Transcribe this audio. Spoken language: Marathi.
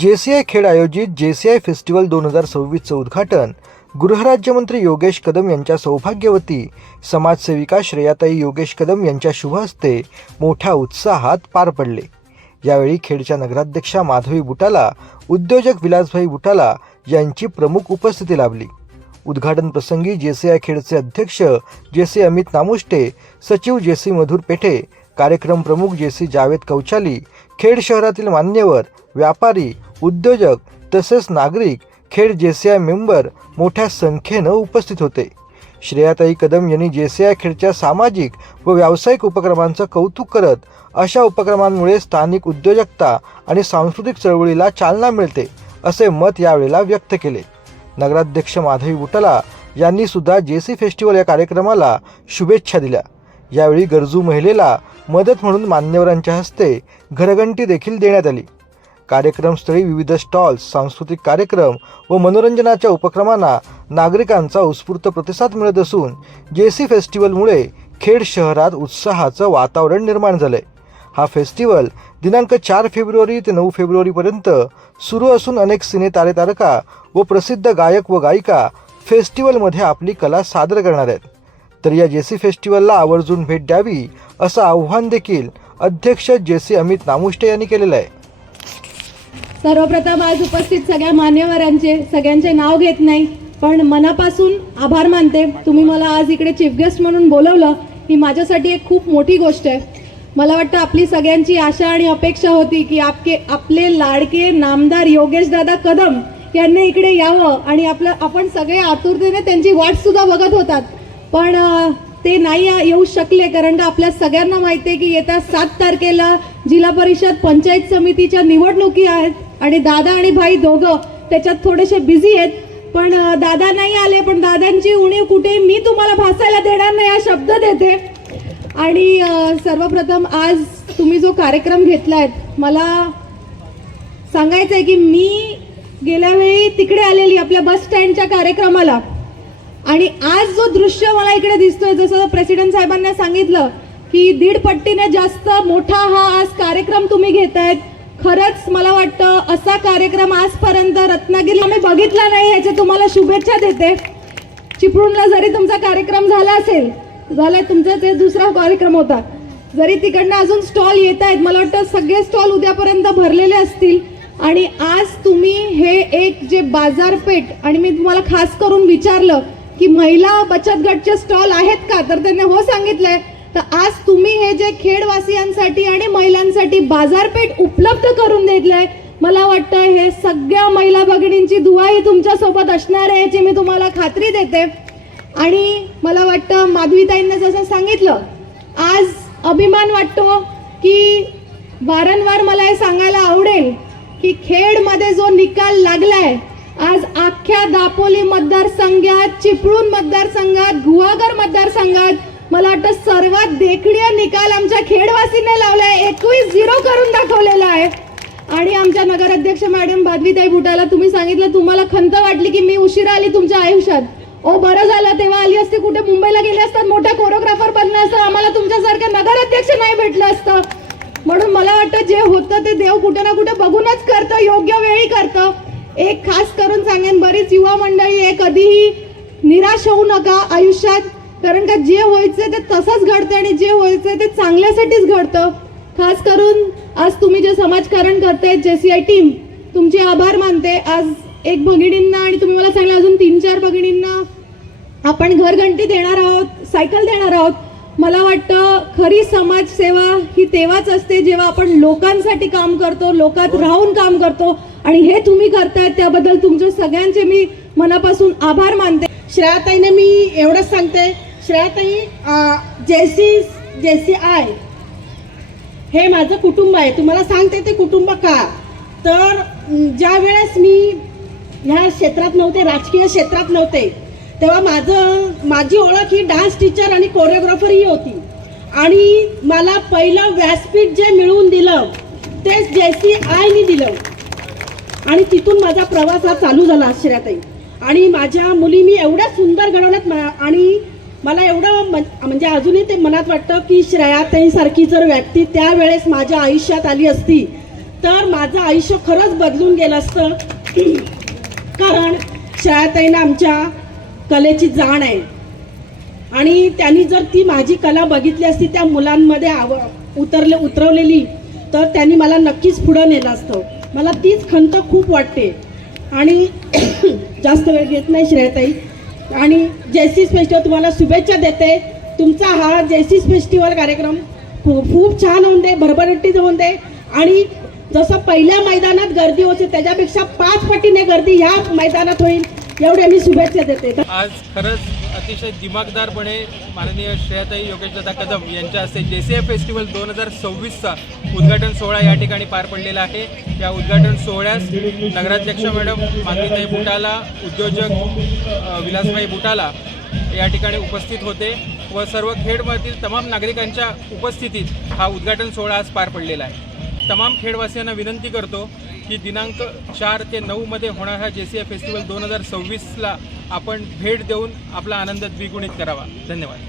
जेसीआय खेळ आयोजित जेसीआय फेस्टिवल दोन हजार सव्वीसचं उद्घाटन गृहराज्यमंत्री योगेश कदम यांच्या सौभाग्यवती समाजसेविका श्रेयाताई योगेश कदम यांच्या शुभ हस्ते मोठ्या उत्साहात पार पडले. यावेळी खेडच्या नगराध्यक्षा माधवी बुटाला उद्योजक विलासभाई बुटाला यांची प्रमुख उपस्थिती लाभली. उद्घाटन प्रसंगी जेसीआय खेडचे अध्यक्ष जेसी अमित नामुष्टे सचिव जेसी मधुर पेठे कार्यक्रम प्रमुख जेसी जावेद कौचाली खेड शहरातील मान्यवर व्यापारी उद्योजक तसेच नागरिक खेड जेसीआय मेंबर मोठ्या संख्येनं उपस्थित होते. श्रेयाताई कदम यांनी जेसीआय खेडच्या सामाजिक व व्यावसायिक उपक्रमांचं कौतुक करत अशा उपक्रमांमुळे स्थानिक उद्योजकता आणि सांस्कृतिक चळवळीला चालना मिळते असे मत यावेळेला व्यक्त केले. नगराध्यक्ष माधवी बुटला यांनी सुद्धा जेसी फेस्टिवल या कार्यक्रमाला शुभेच्छा दिल्या. यावेळी गरजू महिलेला मदत म्हणून मान्यवरांच्या हस्ते घरघंटी देखील देण्यात आली. कार्यक्रमस्थळी विविध स्टॉल्स सांस्कृतिक कार्यक्रम व मनोरंजनाच्या उपक्रमांना नागरिकांचा उत्स्फूर्त प्रतिसाद मिळत असून जेसी फेस्टिवलमुळे खेड शहरात उत्साहाचं वातावरण निर्माण झालंय. हा फेस्टिवल दिनांक चार फेब्रुवारी ते नऊ फेब्रुवारीपर्यंत सुरू असून अनेक सिने तारे तारका व प्रसिद्ध गायक व गायिका फेस्टिवलमध्ये आपली कला सादर करणार आहेत. तर या जेसी फेस्टिवलला आवर्जून भेट द्यावी असं आव्हान देखील अध्यक्ष जेसी अमित नामुष्टे यांनी केलेलं आहे. सर्वप्रथम आज उपस्थित सगळ्या मान्यवरांचे सगळ्यांचे नाव घेत नाही पण मनापासून आभार मानते. तुम्ही मला आज इकडे चीफ गेस्ट म्हणून बोलवलं ही माझ्यासाठी एक खूप मोठी गोष्ट आहे. मला वाटतं आपली सगळ्यांची आशा आणि अपेक्षा होती की आपके आपले लाडके नामदार योगेशदादा कदम यांनी इकडे यावं आणि आपलं आपण सगळे आतुरतेने त्यांची वाटसुद्धा बघत होतात. पण ते नाही येऊ शकले कारण का आपल्या सगळ्यांना माहिती आहे की येत्या सात तारखेला जिल्हा परिषद पंचायत समितीच्या निवडणुकी आहेत. आणि दादा आणि भाई दोघं त्याच्यात थोडेसे बिझी आहेत. पण दादा नाही आले पण दादांची उणीव कुठे मी तुम्हाला भासायला देणार नाही हा शब्द देते. आणि सर्वप्रथम आज तुम्ही जो कार्यक्रम घेतला आहे मला सांगायचं आहे की मी गेल्या वेळी तिकडे आलेली आपल्या बस स्टँडच्या कार्यक्रमाला. आणि आज जो दृश्य मला इकडे दिसतोय जसं प्रेसिडेंट साहेबांनी सांगितलं की दीड पट्टीने जास्त मोठा हा आज कार्यक्रम तुम्ही घेतायत. खरंच मला वाटतं असा कार्यक्रम आजपर्यंत रत्नागिरीला मी बघितला नाही याच्या तुम्हाला शुभेच्छा देते. चिपळूणला जरी तुमचा कार्यक्रम झाला असेल झाला तुमचा ते दुसरा कार्यक्रम होता. जरी तिकडनं अजून स्टॉल येत आहेत मला वाटतं सगळे स्टॉल उद्यापर्यंत भरलेले असतील. आणि आज तुम्ही हे एक जे बाजारपेठ आणि मी तुम्हाला खास करून विचारलं की महिला बचत गटचे स्टॉल आहेत का? तर त्यांनी हो सांगितलंय तर आज तुम्ही हे जे खेडवासियांसाठी आणि महिलांसाठी बाजारपेठ उपलब्ध करून आहे मला वाटतं हे सगळ्या महिला भगिनींची दुआही तुमच्यासोबत असणार आहे याची मी तुम्हाला खात्री देते. आणि मला वाटतं माधवीताईंना जसं सांगितलं आज अभिमान वाटतो की वारंवार मला हे सांगायला आवडेल की खेडमध्ये जो निकाल लागलाय आज अख्ख्या दापोली मतदारसंघात चिपळूण मतदारसंघात गुहागर मतदारसंघात मला वाटतं सर्वात देखणीय निकाल आमच्या खेडवासीने लावलाय. एकवीस झिरो करून दाखवलेला आहे. आणि आमच्या नगराध्यक्ष मॅडम भादवीताई बुटाला तुम्ही सांगितलं तुम्हाला खंत वाटली की मी उशिरा आली तुमच्या आयुष्यात. ओ बरं झालं तेव्हा आली असते कुठे? मुंबईला गेले असतात मोठा कोरिओग्राफर बनलं असतं आम्हाला तुमच्यासारखं नगराध्यक्ष नाही भेटलं असतं. म्हणून मला वाटतं जे होतं ते देव कुठे ना कुठे बघूनच करतं योग्य वेळी करतं. एक खास करून सांगेन बरीच युवा मंडळी आहे कधीही निराश होऊ नका आयुष्यात कारण का जे व्हायचं ते तसंच घडतं आणि जे व्हायचं ते चांगल्यासाठीच घडतं. खास करून आज तुम्ही जे समाजकारण करताय आय टीम तुमचे आभार मानते. आज एक भगिनींना आणि तुम्ही मला सांगितलं अजून तीन चार भगिनींना आपण घरघंटी देणार आहोत सायकल देणार आहोत. मला वाटतं खरी समाजसेवा ही तेव्हाच असते जेव्हा आपण लोकांसाठी काम करतो लोकात राहून काम करतो. आणि हे तुम्ही करतायत त्याबद्दल तुमचे सगळ्यांचे मी मनापासून आभार मानते. श्रेयाताईने मी एवढंच सांगते श्रेयाताई जेसी जेसी आय हे माझं कुटुंब आहे. तुम्हाला सांगते ते कुटुंब का? तर ज्या वेळेस मी ह्या क्षेत्रात नव्हते राजकीय क्षेत्रात नव्हते तेव्हा माझं माझी ओळख ही डान्स टीचर आणि कोरिओग्राफर ही होती. आणि मला पहिलं व्यासपीठ जे मिळवून दिलं तेच जेसी आयनी दिलं. आणि तिथून माझा प्रवास हा चालू झाला आश्चर्याताई आणि माझ्या मुली मी एवढ्या सुंदर घडवल्यात मा- आणि मला एवढं म्हणजे अजूनही ते मनात वाटतं की श्रेयाताईंसारखी जर व्यक्ती त्यावेळेस माझ्या आयुष्यात आली असती तर माझं आयुष्य खरंच बदलून गेलं असतं. कारण शाळाताईनं आमच्या कलेची जाण आहे. आणि त्यांनी जर ती माझी कला बघितली असती त्या मुलांमध्ये आव उतरले उतरवलेली तर त्यांनी मला नक्कीच पुढं नेलं असतं. मला तीच खंत खूप वाटते. आणि जास्त वेळ घेत नाही श्रेयताई आणि जेसीस फेस्टिवल तुम्हाला शुभेच्छा देते. तुमचा हा जेसीस फेस्टिवल कार्यक्रम खूप छान होऊन दे भरभरटीत होऊन दे. आणि जसं पहिल्या मैदानात गर्दी होते त्याच्यापेक्षा पाच पटीने गर्दी ह्या मैदानात होईल एवढे मी शुभेच्छा देते. आज खरंच अतिशय दिमागदारपणे माननीय श्रेयाताई योगेशदादा कदम यांच्या हस्ते जे सी एफ फेस्टिवल दोन हजार सव्वीसचा उद्घाटन सोहळा या ठिकाणी पार पडलेला आहे. या उद्घाटन सोहळ्यास नगराध्यक्ष मॅडम मागणीताई बुटाला उद्योजक विलासभाई बुटाला या ठिकाणी उपस्थित होते व सर्व खेडमधील तमाम नागरिकांच्या उपस्थितीत हा उद्घाटन सोहळा आज पार पडलेला आहे. तमाम खेडवासियांना विनंती करतो की दिनांक चार ते नऊमध्ये होणारा जे सी एफ फेस्टिवल दोन हजार सव्वीसला आपण भेट देऊन आपला आनंद द्विगुणित करावा. धन्यवाद.